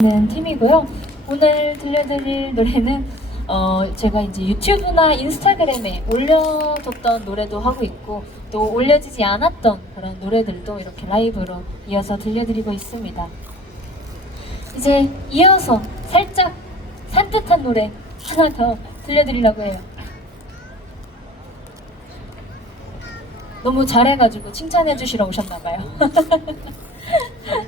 는 팀이고요. 오늘 들려드릴 노래는 어, 제가 이제 유튜브나 인스타그램에 올려뒀던 노래도 하고 있고 또 올려지지 않았던 그런 노래들도 이렇게 라이브로 이어서 들려드리고 있습니다. 이제 이어서 살짝 산뜻한 노래 하나 더 들려드리려고 해요. 너무 잘해가지고 칭찬해 주시러 오셨나봐요.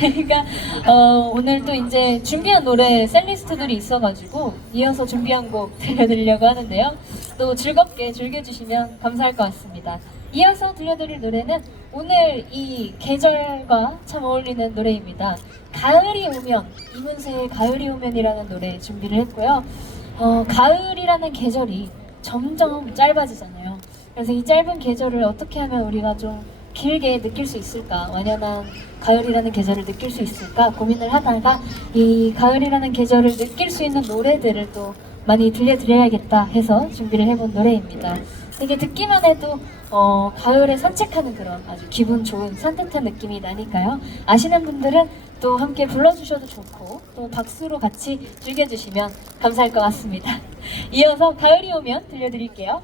저희가 어, 오늘 또 이제 준비한 노래 셀리스트들이 있어가지고 이어서 준비한 곡 들려드리려고 하는데요. 또 즐겁게 즐겨주시면 감사할 것 같습니다. 이어서 들려드릴 노래는 오늘 이 계절과 참 어울리는 노래입니다. 가을이 오면 이문세의 가을이 오면이라는 노래 준비를 했고요. 어, 가을이라는 계절이 점점 짧아지잖아요. 그래서 이 짧은 계절을 어떻게 하면 우리가 좀 길게 느낄 수 있을까? 완연한 가을이라는 계절을 느낄 수 있을까? 고민을 하다가 이 가을이라는 계절을 느낄 수 있는 노래들을 또 많이 들려드려야겠다 해서 준비를 해본 노래입니다. 되게 듣기만 해도 어, 가을에 산책하는 그런 아주 기분 좋은 산뜻한 느낌이 나니까요. 아시는 분들은 또 함께 불러주셔도 좋고 또 박수로 같이 즐겨주시면 감사할 것 같습니다. 이어서 가을이 오면 들려드릴게요.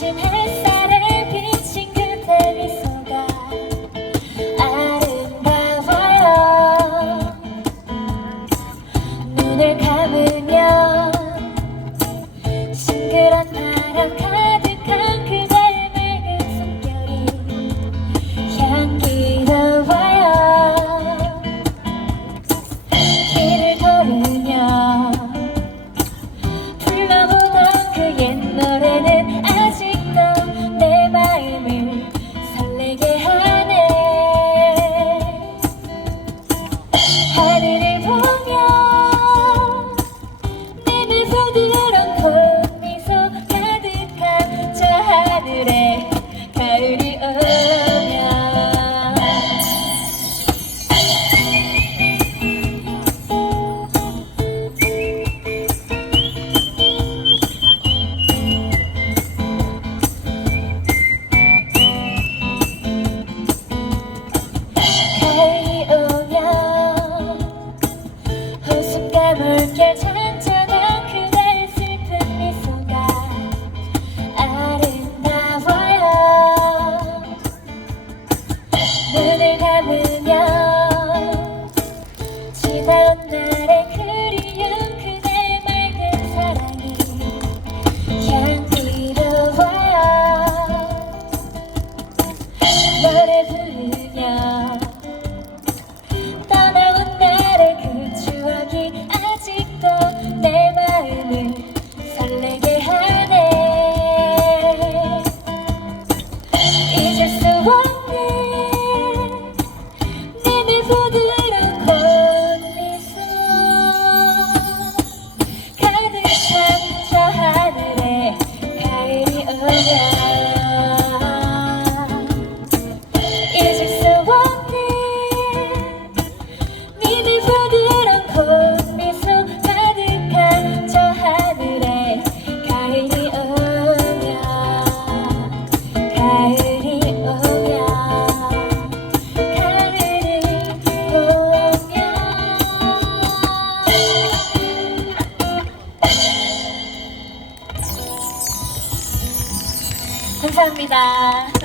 worship 눈을 가을 감사합니다.